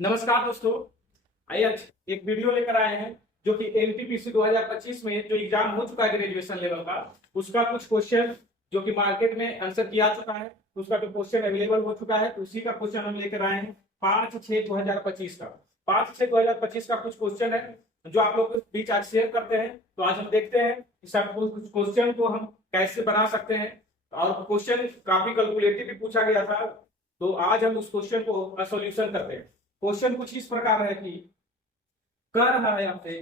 नमस्कार दोस्तों। आइए आज एक वीडियो लेकर आए हैं जो कि एनटीपीसी 2025 में जो एग्जाम हो चुका है ग्रेजुएशन लेवल का, उसका कुछ क्वेश्चन जो कि मार्केट में आंसर किया चुका है, उसका जो क्वेश्चन अवेलेबल हो चुका है तो उसी का क्वेश्चन हम लेकर आए हैं 5/6/2025 का। 5/6/2025 का कुछ क्वेश्चन है जो आप लोग के बीच आज शेयर करते हैं। तो आज हम देखते हैं इस कुछ क्वेश्चन को हम कैसे बना सकते हैं, और क्वेश्चन काफी कैलकुलेटिव भी पूछा गया था। तो आज हम उस क्वेश्चन को सॉल्यूशन करते हैं। क्वेश्चन कुछ इस प्रकार है कि कह रहा है आपसे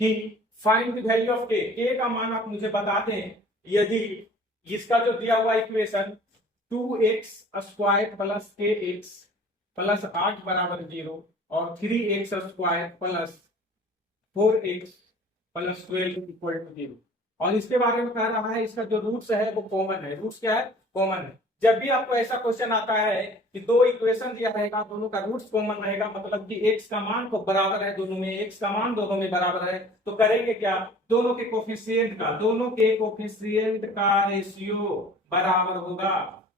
कि फाइंड द वैल्यू ऑफ के का मान आप मुझे बता दें यदि इसका जो दिया हुआ equation 2x² plus kx plus 8 बराबर 0 और 3x² plus 4x plus 12 equal to 0, और इसके बारे में कह रहा है इसका जो रूट्स है वो कॉमन है। रूट्स क्या है? कॉमन है। जब भी आपको ऐसा क्वेश्चन आता है कि दो इक्वेशन दिया रहेगा, दोनों का रूट्स कॉमन रहेगा, मतलब कि x का मान को बराबर है दोनों में, x का मान दोनों में बराबर है, तो करेंगे क्या? दोनों के कोफिशिएंट का रेशियो बराबर होगा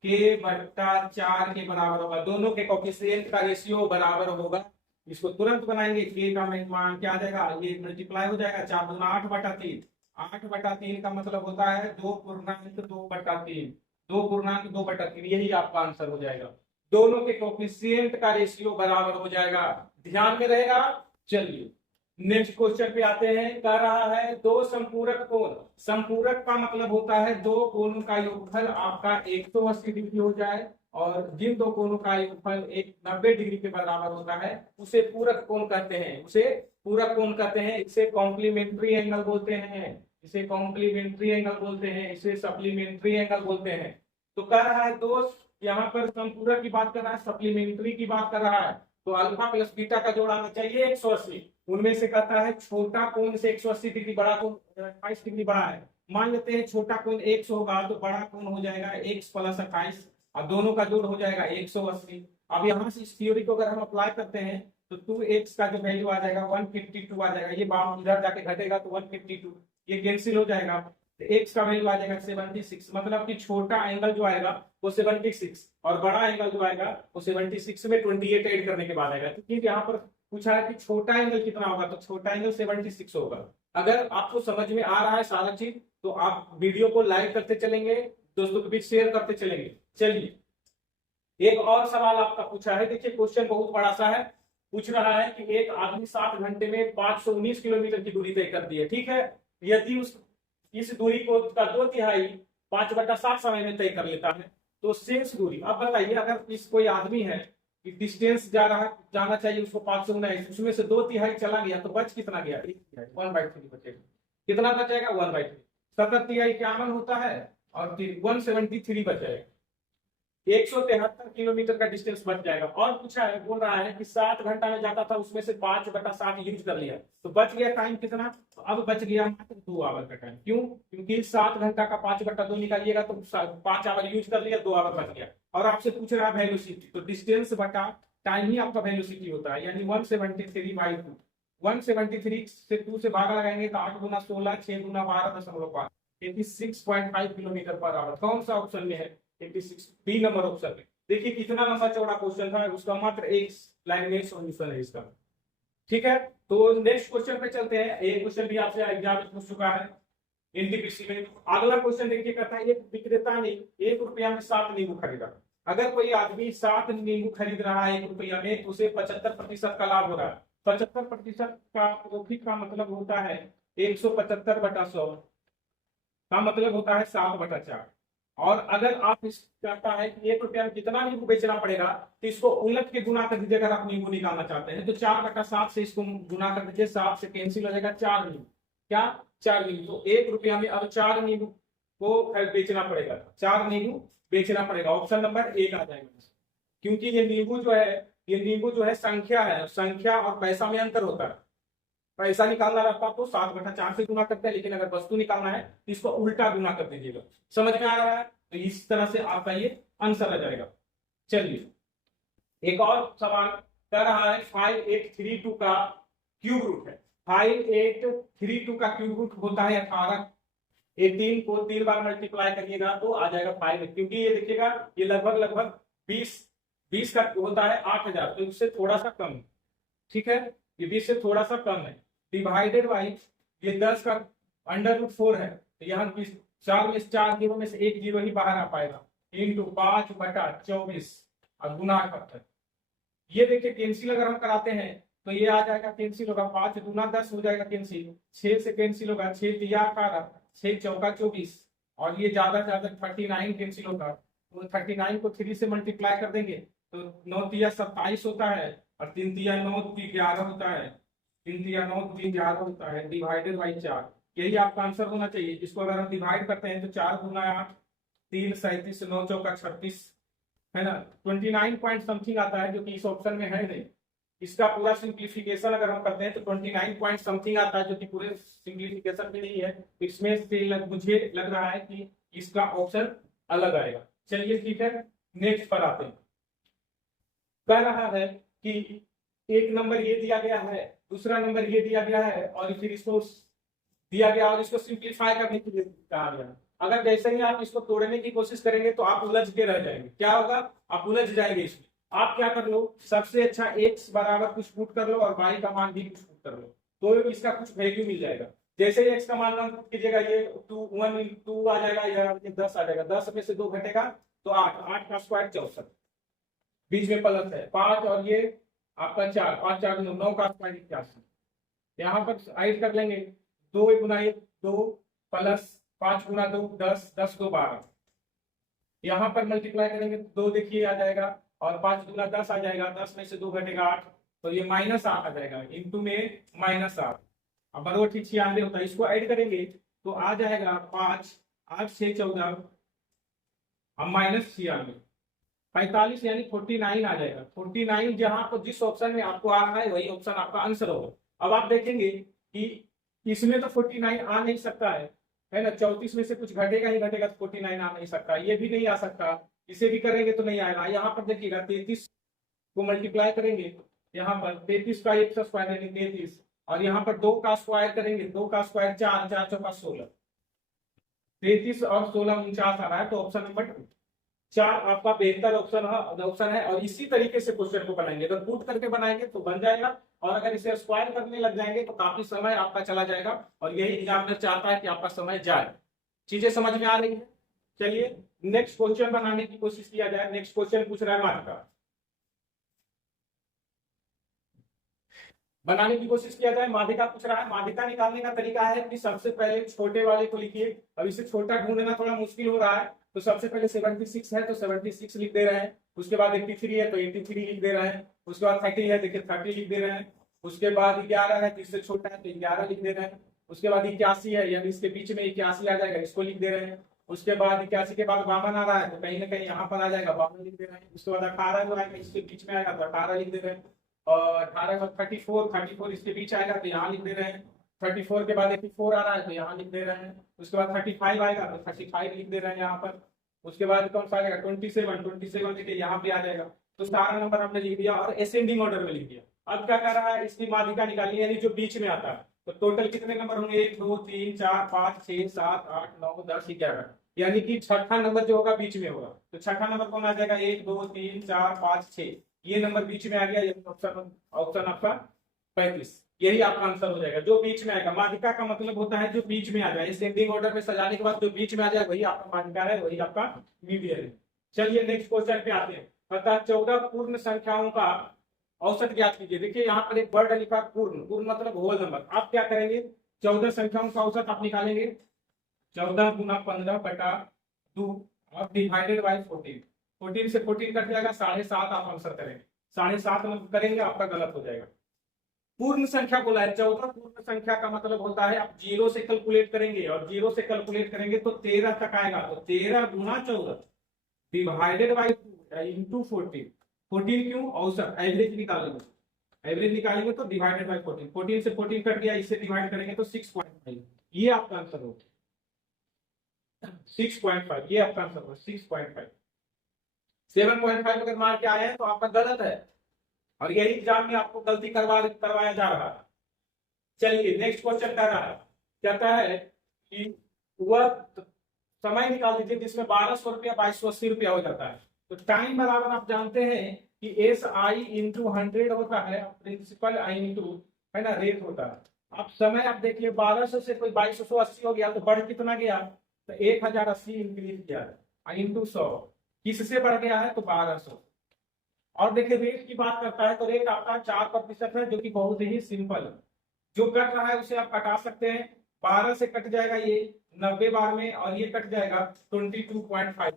k/4 के बराबर होगा। दोनों के कोफिशिएंट का रेशियो बराबर होगा। इसको तुरंत बनाएंगे। k का मान क्या आ जाएगा? ये मल्टीप्लाई हो जाएगा 4 दूना 8/3। 8/3 का मतलब होता है 2.2/3। 2.2/3 यही आपका आंसर हो जाएगा। दोनों के कोफिशिएंट का रेशियो बराबर हो जाएगा। ध्यान में रहेगा। चलिए नेक्स्ट क्वेश्चन पे आते हैं। कह रहा है दो संपूरक कोण। संपूरक का मतलब होता है दो कोणों का योगफल आपका 180 डिग्री हो जाए, और जिन दो कोणों का योगफल 90 डिग्री के बराबर होता है उसे पूरक कोण कहते हैं। उसे पूरक कोण कहते हैं। इसे कॉम्प्लीमेंट्री एंगल बोलते हैं। इसे कॉम्प्लीमेंट्री एंगल बोलते हैं। इसे सप्लीमेंट्री एंगल बोलते हैं। तो कह रहा है दोस्त, यहाँ पर संपूरक की बात कर रहा है, सप्लीमेंट्री की बात कर रहा है, तो अल्फा प्लस बीटा का जोड़ आना चाहिए 180। उनमें से कहता है छोटा कोण से 180 डिग्री, बड़ा कोण 28 डिग्री बड़ा है। मान लेते हैं छोटा कोण 100 होगा तो बड़ा कोण हो जाएगा x प्लस 28, और दोनों का जोड़ हो जाएगा 180। अब यहाँ से इस थ्योरी को अगर हम अप्लाई करते हैं तो 2x का जो वैल्यू आ जाएगा 152 आ जाएगा। ये बात इधर जाके घटेगा तो 152 ये कैंसिल हो जाएगा। तो x का वैल्यू आ जाएगा 76, मतलब कि छोटा एंगल जो आएगा वो 76 और बड़ा एंगल जो आएगा वो 76 में 28 ऐड करने के बाद आएगा। क्योंकि यहाँ पर पूछा है कि छोटा एंगल कितना होगा, तो छोटा एंगल 76 होगा। अगर आपको समझ में आ रहा है सारा चीज तो आप वीडियो को लाइक करते चलेंगे, दोस्तों के बीच शेयर करते चलेंगे। चलिए एक और सवाल आपका पूछा है। देखिए क्वेश्चन बहुत बड़ा सा है। पूछ रहा है कि एक आदमी 7 घंटे में 519 किलोमीटर की दूरी तय कर दी है। ठीक है, यदि इस दूरी को का 2/3 5/7 समय में तय कर लेता है तो शेष दूरी, अब बताइए अगर इस कोई आदमी है कि डिस्टेंस जाना चाहिए उसको 519, उसमें से 2/3 चला गया तो बच कितना गया? 1/3 बचेगा। कितना बचेगा? 1/3। 7/3 51 होता है और 173 बच जाएगा। 173 किलोमीटर का डिस्टेंस बच जाएगा। और पूछा है, बोल रहा है कि 7 घंटा में जाता था, उसमें से 5/7 यूज कर लिया तो बच गया टाइम कितना? तो अब बच गया मात्र 2 आवर का टाइम। क्यों? क्योंकि 7 घंटा का 5/2 निकालिएगा तो 5 आवर यूज कर लिया, 2 आवर बच गया। और आपसे पूछ रहा है वेलोसिटी, तो डिस्टेंस बटा टाइम ही आपका वेलोसिटी होता है, यानी 173/2। 173 से 2 से भाग लगाएंगे तो 8 गुना 16 6 गुना 12.5 86.5 किलोमीटर पर आवर। कौन सा ऑप्शन में है? 86 बी नंबर ऑप्शन में। देखिए कितना लंबा चौड़ा क्वेश्चन था, उसका मात्र एक लाइन में सॉल्यूशन है इसका। ठीक है, तो नेक्स्ट क्वेश्चन पे चलते हैं। एक क्वेश्चन भी आपसे एग्जाम में पूछ चुका है एनटीपीसी में। अगला क्वेश्चन देखिए कहता है एक विक्रेता ने 1 रुपया में 7 नींबू खरीदा। अगर कोई आदमी 7 नींबू खरीद रहा है 1 रुपया में तो उसे 75% का लाभ हो रहा है। 75% का प्रॉफिट का मतलब होता है 175/100 का मतलब होता है 7/4। और अगर आप इस कहता है कि 1 रुपया में कितना नींबू बेचना पड़ेगा तो इसको उलट के गुना कर दीजिए। अगर आप नींबू निकालना चाहते हैं तो 4/7 से इसको गुना कर दीजिए, 7 से कैंसिल हो जाएगा 4 नींबू। क्या? 4 नींबू। तो 1 रुपया में अब 4 नींबू को बेचना पड़ेगा, 4 नींबू बेचना पड़ेगा। ऑप्शन नंबर 1 आ जाएगा। क्योंकि ये नींबू जो है संख्या है, संख्या और पैसा में अंतर होता है। पैसा निकालना रहता तो 7/4 से गुना करते हैं, लेकिन अगर वस्तु निकालना है तो इसको उल्टा गुना कर दीजिएगा। समझ में आ रहा है? तो इस तरह से आपका ये आंसर आ जाएगा। चलिए एक और सवाल कर रहा है 5832 का क्यूब रूट है। 5832 का क्यूब रूट होता है 18। 18 को 3 बार मल्टीप्लाई करिएगा तो आ जाएगा 5, क्योंकि ये देखिएगा ये लगभग 20 20 का होता है 8000, तो इससे थोड़ा सा कम है, ठीक है, ये 20 से थोड़ा सा कम है। डिवाइडेड बाई ये 10 का √4 है, तो यहाँ 4 में से 4 जीरो में से 1 जीरो ही बाहर आ पाएगा, इंटू 5/24 और गुना करते। ये देखिए कैंसिल अगर हम कराते हैं तो ये आ जाएगा, कैंसिल होगा, 5 दूना 10 हो जाएगा कैंसिल, 6 से कैंसिल होगा, 6 तिया 18, 6 चौका 24, और ये ज्यादा ज्यादा 39 कैंसिल होगा, तो 39 को 3 से मल्टीप्लाई कर देंगे तो 9 तिया 27 होता है, और 3 तिया 9 11 होता है, 3 तिया 9 11 होता है, डिवाइडेड बाई 4। यही आपका आंसर होना चाहिए। इसको अगर हम डिवाइड करते हैं तो 4 गुना 8, 3 37, 9 चौका 36, है ना, 29 पॉइंट समथिंग आता है, जो कि इस ऑप्शन में है नहीं। इसका पूरा सिंप्लीफिकेशन अगर हम करते हैं तो 29 पॉइंट समथिंग आता है, जो कि पूरे सिंप्लीफिकेशन में नहीं है। इसमें से मुझे लग रहा है कि इसका ऑप्शन अलग आएगा। चलिए ठीक है, नेक्स्ट पर आते हैं। कह रहा है कि एक नंबर ये दिया गया है, दूसरा नंबर ये दिया गया है, और फिर इसको दिया गया और इसको सिंप्लीफाई करने के लिए कहा गया। अगर जैसे ही आप इसको तोड़ने की कोशिश करेंगे तो आप उलझ के रह जाएंगे। क्या होगा, आप उलझ जाएंगे इसमें। आप क्या कर लो, सबसे अच्छा x बराबर कुछ पुट कर लो और y का मान भी कुछ पुट कर लो, तो इसका कुछ वैल्यू मिल जाएगा। जैसे ही x का मान पुट कीजिएगा, ये 2 आ जाएगा, या 10 आ जाएगा, 10 में से 2 घटेगा तो 8, 8 का स्क्वायर 64, बीच में प्लस है 5, और ये आपका 4, 5 4 9 का स्क्वायर 81। यहाँ पर ऐड कर लेंगे, 2 गुना 1 2, प्लस 5 गुना 2 10, 10 2 12। यहाँ पर मल्टीप्लाई करेंगे तो 2 देखिए आ जाएगा, और 5 गुना 10 आ जाएगा, 10 में से 2 घटेगा 8, तो ये -8 आ जाएगा, इंटू में -8। अब बराबर ठीक 96 होता है, इसको ऐड करेंगे तो आ जाएगा 5 8 6 14 अब -96, 45 यानी 49 आ जाएगा। 49 जहां पर जिस ऑप्शन में आपको आ रहा है वही ऑप्शन आपका आंसर होगा। अब आप देखेंगे कि इसमें तो 49 आ नहीं सकता है ना, 34 में से कुछ घटेगा ही घटेगा, तो 49 आ नहीं सकता, ये भी नहीं आ सकता, इसे भी करेंगे तो नहीं आएगा। यहाँ पर देखिएगा 33 को मल्टीप्लाई करेंगे, यहाँ पर 33 का 1 स्क्वायर यानी 33, और यहाँ पर 2 का स्क्वायर करेंगे, 2 का स्क्वायर 4, 4 चौका 16, 33 और 16 49 आ रहा है, तो ऑप्शन नंबर 4 आपका बेहतर ऑप्शन है। और इसी तरीके से क्वेश्चन को बनाएंगे, अगर पुट करके बनाएंगे तो बन जाएगा, और अगर इसे स्क्वायर करने लग जाएंगे तो काफी समय आपका चला जाएगा, और यही एग्जामिनर चाहता है कि आपका समय जाए। चीजें समझ में आ रही है। चलिए नेक्स्ट क्वेश्चन बनाने की कोशिश किया जाए। नेक्स्ट क्वेश्चन पूछ रहा है माध्यिका, बनाने की कोशिश किया जाए। माध्यिका पूछ रहा है, माध्यिका निकालने का तरीका है कि सबसे पहले छोटे वाले को लिखिए। अब इसे छोटा ढूंढना थोड़ा मुश्किल हो रहा है, तो सबसे पहले 76 है तो 76 लिख दे रहे हैं, उसके बाद 83 है तो 83 लिख दे रहे हैं, उसके बाद 30 है देखिए 30 लिख दे रहे हैं, उसके बाद 11 है तो इससे छोटा है तो 11 लिख दे रहे हैं, उसके बाद 81 है यानी इसके बीच में 81 आ जाएगा, इसको लिख दे रहे हैं, उसके बाद 81 के बाद 52 आ रहा है तो कहीं ना कहीं यहाँ पर आ जाएगा, 52 लिख दे रहे हैं, उसके बाद 18 जो आएगा इसके बीच में आएगा तो 18 लिख दे रहे हैं, और 18 का 34 इसके बीच आएगा तो यहाँ लिख दे रहे हैं, 34 के बाद 84 आ रहा है तो यहाँ लिख दे रहे हैं, उसके बाद 35 आएगा तो 35 लिख दे रहे हैं यहाँ पर, उसके बाद कौन सा आएगा 27 देखिए यहाँ पे आ जाएगा। तो सारा नंबर हमने लिख दिया और असेंडिंग ऑर्डर में लिख दिया। अब क्या कर रहा है, इसकी माध्यिका निकालनी यानी जो बीच में आता है, तो टोटल कितने नंबर होंगे 1 2 3 4 5 6 7 8 9 10 11, यानी कि छठा नंबर जो होगा बीच में होगा, तो छठा नंबर कौन आ जाएगा 1 2 3 4 5 6, ये नंबर बीच में आ गया, ऑप्शन आपका 35, यही आपका आंसर हो जाएगा, जो बीच में आएगा। माध्यिका का मतलब होता है जो बीच में आ जाए, असेंडिंग ऑर्डर में सजाने के बाद जो बीच में आ जाए वही आपका माध्यिका है, वही आपका मीडियन है। चलिए नेक्स्ट क्वेश्चन पे आते हैं। अर्थात 14 पूर्ण संख्याओं का औसत ज्ञात कीजिए। देखिए यहाँ पर एक वर्ड लिखा पूर्ण, पूर्ण मतलब होल नंबर। आप क्या करेंगे, 14 संख्याओं का औसत आप निकालेंगे, 14 गुना 15/2 और डिवाइडेड बाई 14, 14 से 14 कट जाएगा, 7.5 आप आंसर करेंगे, 7.5 करेंगे आपका गलत हो जाएगा। पूर्ण संख्या बोला है, 14 पूर्ण संख्या का मतलब होता है आप 0 से कैलकुलेट करेंगे, और 0 से कैलकुलेट करेंगे तो 13 तक आएगा, तो 13 गुना 14 डिवाइडेड बाई 2 इंटू 14, 14 क्यों, औसत एवरेज निकालेंगे, एवरेज निकालेंगे तो डिवाइडेड बाई 14, 14 से 14 कट गया, इससे डिवाइड करेंगे तो 6.5, ये आपका आंसर होगा 6.5, ये आपका आंसर होगा 6.5। 7.5 अगर मार के आए हैं तो आपका गलत है, और यही एग्जाम में आपको गलती करवाया जा रहा है। चलिए नेक्स्ट क्वेश्चन कर रहा है, कहता है कि वह समय निकाल दीजिए जिसमें 1200 रुपया 2280 रुपया हो जाता है। तो टाइम बराबर आप जानते हैं कि एस आई इंटू 100 होता है, प्रिंसिपल आई इंटू, है ना, रेट होता है। अब समय आप देखिए 1200 से कोई 2280 हो गया तो बढ़ कितना गया, तो 1080 इंक्रीज किया इंटू 100, किससे बढ़ गया है तो 1200। और देखिए रेट की बात करता है तो रेट आपका 4% है, जो कि बहुत ही सिंपल है। जो कट रहा है उसे आप कटा सकते हैं, 12 से कट जाएगा ये 90 बार में, और ये कट जाएगा 22.5,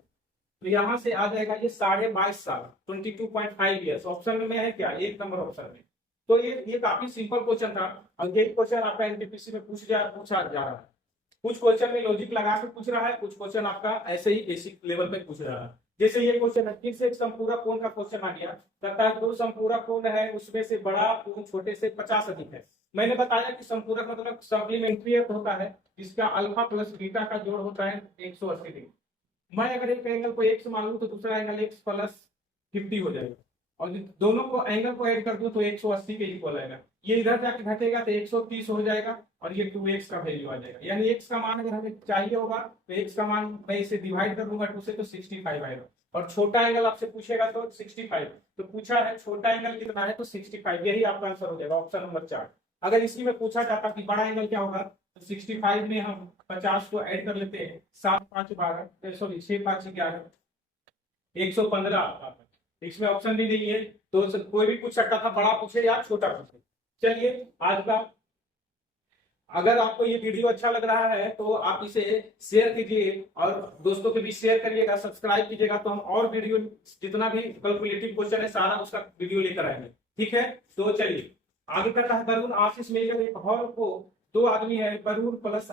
तो यहाँ से आ जाएगा ये 22.5 साल, 22.5 ईयर्स। ऑप्शन में है क्या, एक नंबर ऑप्शन में। तो ये काफी सिंपल क्वेश्चन था, और ये क्वेश्चन आपका एनटीपीसी में पूछा जा रहा है। कुछ क्वेश्चन में लॉजिक लगा के पूछ रहा है, कुछ क्वेश्चन आपका ऐसे ही बेसिक लेवल पे पूछ रहा है। जैसे ये क्वेश्चन है, फिर से एक संपूरक कोण का क्वेश्चन आ गया, कहता है दो संपूरक कोण है, उसमें से बड़ा कोण छोटे से 50 अधिक है। मैंने बताया कि संपूरक मतलब सप्लीमेंट्री होता है, जिसका अल्फा प्लस बीटा का जोड़ होता है 180 डिग्री। मैं अगर एक एंगल को x मान लूं तो दूसरा एंगल x प्लस 50 हो जाएगा, और दोनों को एंगल को ऐड कर दूं तो 180 के इक्वल आएगा। ये इधर जाके घटेगा तो 130 हो जाएगा, और ये 2x का वैल्यू आ जाएगा। यानी x का मान अगर हमें चाहिए होगा तो x का मान मैं इसे डिवाइड कर दूंगा 2 से तो 65 आएगा। और छोटा एंगल आपसे पूछेगा तो 65, तो पूछा है छोटा एंगल कितना है तो 65, यही आपका आंसर हो जाएगा ऑप्शन नंबर 4। अगर इसी में पूछा जाता कि बड़ा एंगल क्या होगा, तो 65 में हम 50 को ऐड कर लेते हैं, 7 5 12, सॉरी 6 5 11, 115। इसमें ऑप्शन भी नहीं है, तो कोई भी पूछ सकता था, बड़ा पूछे या छोटा पूछे। चलिए आज का, अगर आपको ये वीडियो अच्छा लग रहा है तो आप इसे शेयर कीजिए और दोस्तों के बीच शेयर करिएगा, सब्सक्राइब कीजिएगा, तो हम और वीडियो जितना भी कैलकुलेटिव क्वेश्चन है सारा उसका वीडियो लेकर आएंगे। ठीक है, तो चलिए आगे करता है। वरुण आशीष मेजर एक हॉल को दो आदमी है, वरुण प्लस